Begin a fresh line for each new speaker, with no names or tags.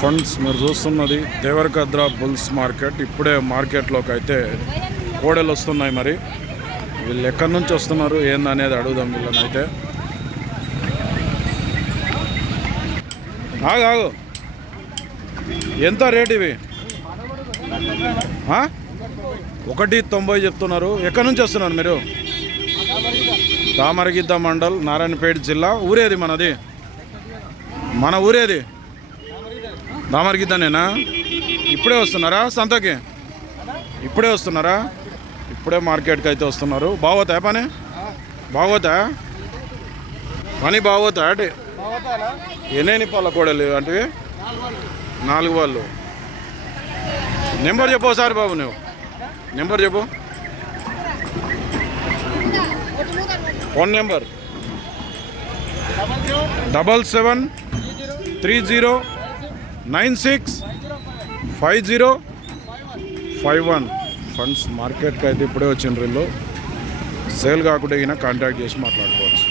Funds మీరు చూస్తున్నది Devarakadra bulls market. ఇప్పుడే మార్కెట్లోకి అయితే కోడలు వస్తున్నాయి మరి. వీళ్ళు ఎక్కడి నుంచి వస్తున్నారు ఏందనేది అడుగుదాం వీళ్ళని అయితే. ఆగు ఆగు. ఎంత రేట్ ఇవి? ఒకటి తొంభై చెప్తున్నారు. ఎక్కడి నుంచి వస్తున్నారు మీరు? తామరగిద్ద మండల్ నారాయణపేట జిల్లా. ఊరేది మనది? మన ఊరేది? దామరగిద్దనేనా ఇప్పుడే వస్తున్నారా? సంతకి? ఇప్పుడే వస్తున్నారా? ఇప్పుడే మార్కెట్కి అయితే వస్తున్నారు. బాగోతా పని? బాగోతా? పని బాగోతా అంటే? ఎన్ని పళ్ళ కూడలు అంటే నాలుగు వాళ్ళు నెంబర్ చెప్పు సార్ బాబు నువ్వు. నెంబర్ చెప్పు. Phone number. Double seven three zero nine six five zero five one. Funds మార్కెట్కి అయితే ఇప్పుడే వచ్చిన రిల్లు సేల్ కాకుండా కాంటాక్ట్ చేసి మాట్లాడుకోవచ్చు.